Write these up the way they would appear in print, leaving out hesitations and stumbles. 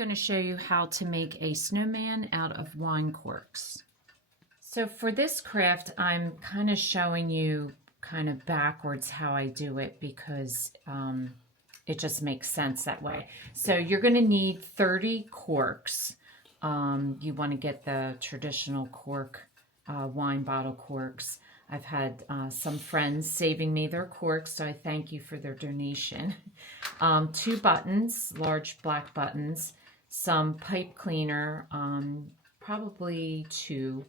going to show you how to make a snowman out of wine corks. So for this craft, I'm kind of showing you kind of backwards how I do it because it just makes sense that way. So you're going to need 30 corks. You want to get the traditional cork, wine bottle corks. I've had some friends saving me their corks, so I thank you for their donation. 2 buttons, large black buttons, some pipe cleaner, probably 2.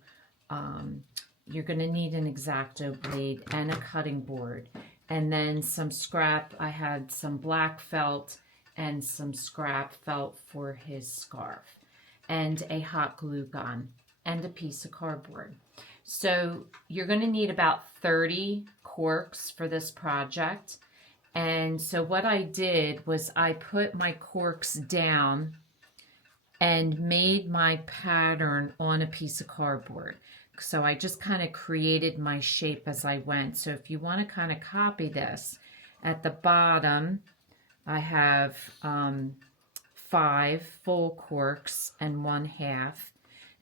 You're going to need an X-Acto blade and a cutting board. And then some scrap. I had some black felt and some scrap felt for his scarf. And a hot glue gun and a piece of cardboard. So you're going to need about 30 corks for this project. And so what I did was I put my corks down and made my pattern on a piece of cardboard. So I just kind of created my shape as I went. So if you want to kind of copy this, at the bottom I have 5 full corks and 1/2.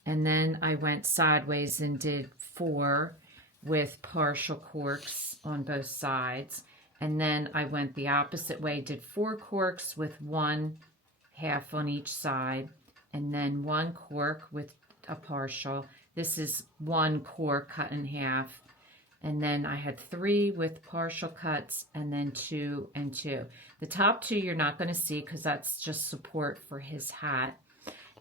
And then I went sideways and did 4 with partial corks on both sides. And then I went the opposite way, did 4 corks with 1/2 on each side. And then 1 cork with a partial. This is 1 cork cut in half. And then I had 3 with partial cuts, and then 2 and 2. The top 2 you're not going to see because that's just support for his hat.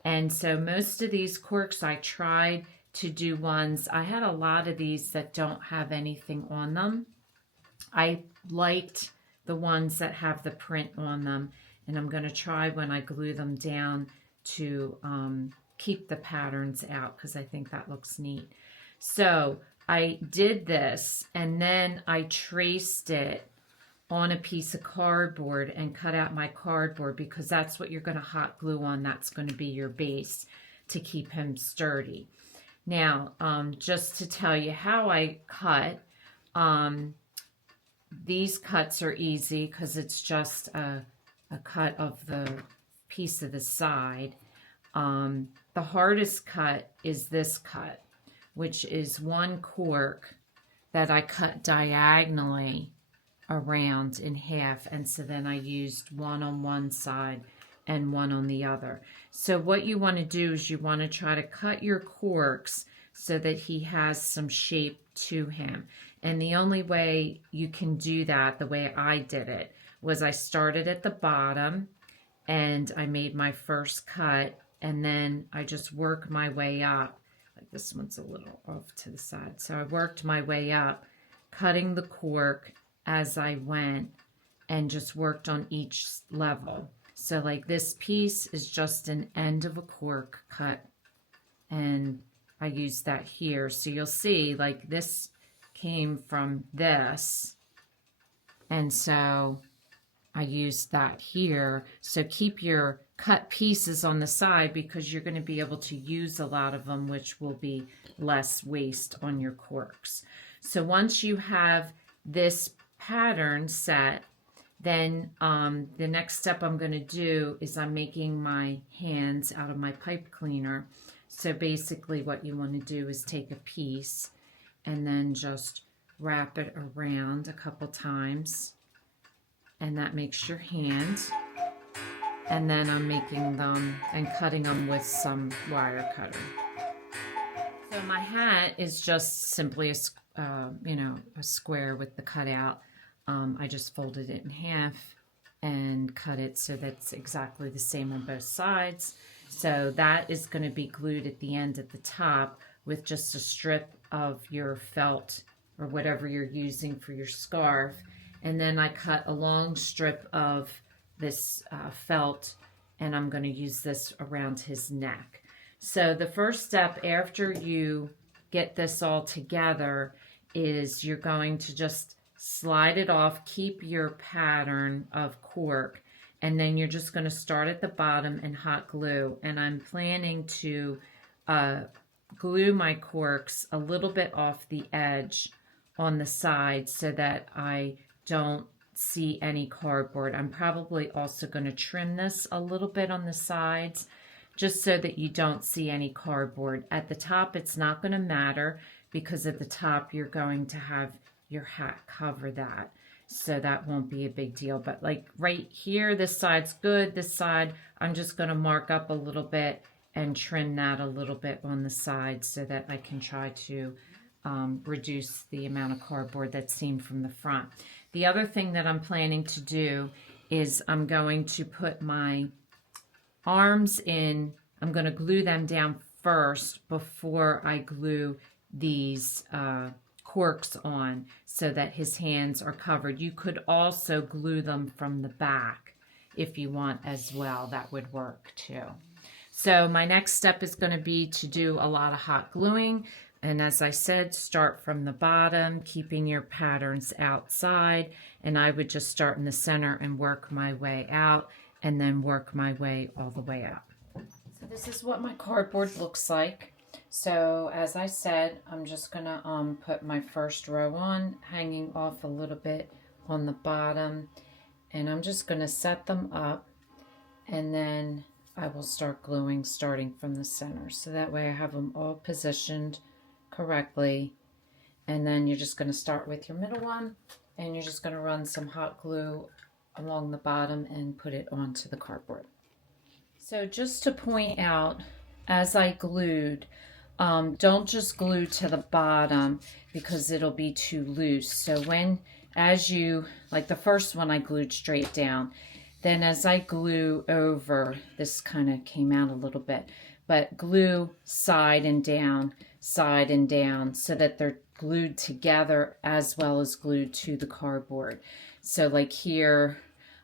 And so most of these corks I tried to do ones. I had a lot of these that don't have anything on them. I liked the ones that have the print on them. And I'm going to try when I glue them down to keep the patterns out because I think that looks neat. So I did this and then I traced it on a piece of cardboard and cut out my cardboard because that's what you're going to hot glue on. That's going to be your base to keep him sturdy. Now, just to tell you how I cut, these cuts are easy because it's just a cut of the piece of the side. The hardest cut is this cut, which is 1 cork that I cut diagonally around in half, and so then I used 1 on one side and 1 on the other. So what you want to do is you want to try to cut your corks so that he has some shape to him. And the only way you can do that, the way I did it, was I started at the bottom and I made my first cut, and then I just worked my way up. Like this one's a little off to the side. So I worked my way up, cutting the cork as I went and just worked on each level. So like this piece is just an end of a cork cut and I used that here. So you'll see like this came from this and so I used that here. So keep your cut pieces on the side because you're going to be able to use a lot of them, which will be less waste on your corks. So once you have this pattern set, then the next step I'm going to do is I'm making my hands out of my pipe cleaner. So basically what you want to do is take a piece and then just wrap it around a couple times, and that makes your hand. And then I'm making them and cutting them with some wire cutter. So my hat is just simply a square with the cutout. I just folded it in half and cut it so that's exactly the same on both sides. So that is going to be glued at the end at the top with just a strip of your felt or whatever you're using for your scarf. And then I cut a long strip of this felt, and I'm going to use this around his neck. So the first step after you get this all together is you're going to just slide it off, keep your pattern of cork, and then you're just going to start at the bottom and hot glue. And I'm planning to glue my corks a little bit off the edge on the side so that I don't see any cardboard. I'm probably also going to trim this a little bit on the sides just so that you don't see any cardboard. At the top, it's not going to matter because at the top, you're going to have your hat cover that. So that won't be a big deal. But like right here, this side's good. This side, I'm just going to mark up a little bit and trim that a little bit on the side so that I can try to reduce the amount of cardboard that's seen from the front. The other thing that I'm planning to do is I'm going to put my arms in. I'm going to glue them down first before I glue these corks on so that his hands are covered. You could also glue them from the back if you want as well. That would work too. So my next step is going to be to do a lot of hot gluing. And as I said, start from the bottom, keeping your patterns outside. And I would just start in the center and work my way out and then work my way all the way up. So this is what my cardboard looks like. So as I said, I'm just going to put my first row on, hanging off a little bit on the bottom. And I'm just going to set them up and then I will start gluing starting from the center. So that way I have them all positioned correctly. And then you're just going to start with your middle one and you're just going to run some hot glue along the bottom and put it onto the cardboard. So just to point out, as I glued, don't just glue to the bottom because it'll be too loose. So as you, like the first one I glued straight down, then as I glue over, this kind of came out a little bit, but glue side and down so that they're glued together as well as glued to the cardboard. So like here,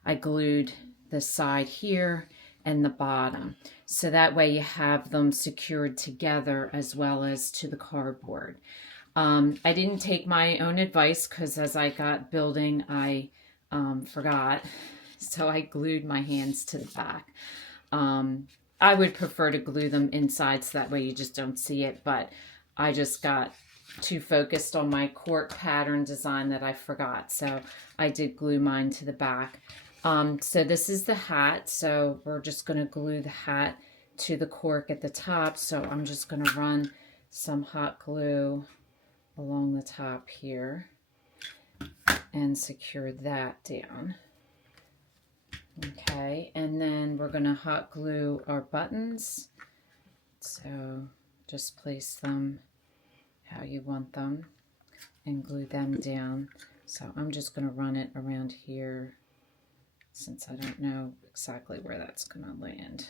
I glued the side here and the bottom. So that way you have them secured together as well as to the cardboard. I didn't take my own advice because as I got building, I forgot. So I glued my hands to the back. I would prefer to glue them inside so that way you just don't see it, but I just got too focused on my cork pattern design that I forgot. So I did glue mine to the back. So this is the hat. So we're just going to glue the hat to the cork at the top. So I'm just going to run some hot glue along the top here and secure that down. Okay, and then we're going to hot glue our buttons. So just place them how you want them and glue them down. So I'm just going to run it around here since I don't know exactly where that's going to land.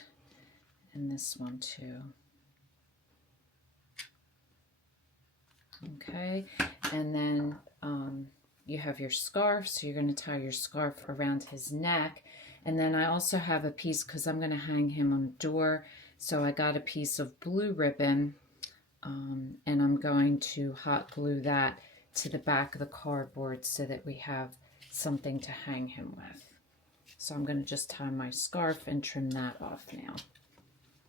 And this one too. Okay, and then you have your scarf, so you're going to tie your scarf around his neck. And then I also have a piece, because I'm going to hang him on the door, so I got a piece of blue ribbon, and I'm going to hot glue that to the back of the cardboard so that we have something to hang him with. So I'm going to just tie my scarf and trim that off now.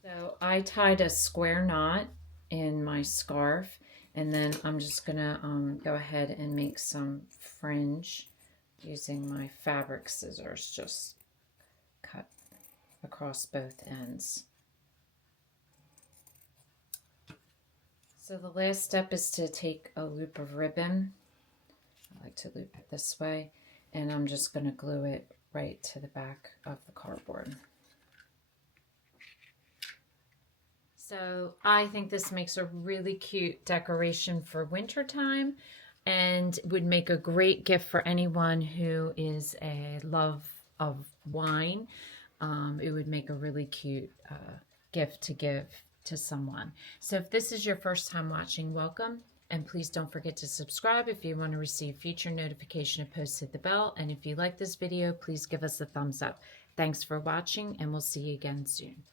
So I tied a square knot in my scarf, and then I'm just going to go ahead and make some fringe using my fabric scissors. Just cut across both ends. So the last step is to take a loop of ribbon. I like to loop it this way, and I'm just going to glue it right to the back of the cardboard. So I think this makes a really cute decoration for winter time and would make a great gift for anyone who is a love of wine. It would make a really cute gift to give to someone. So if this is your first time watching, welcome. And please don't forget to subscribe if you want to receive future notification of posts. Hit the bell. And if you like this video, please give us a thumbs up. Thanks for watching, and we'll see you again soon.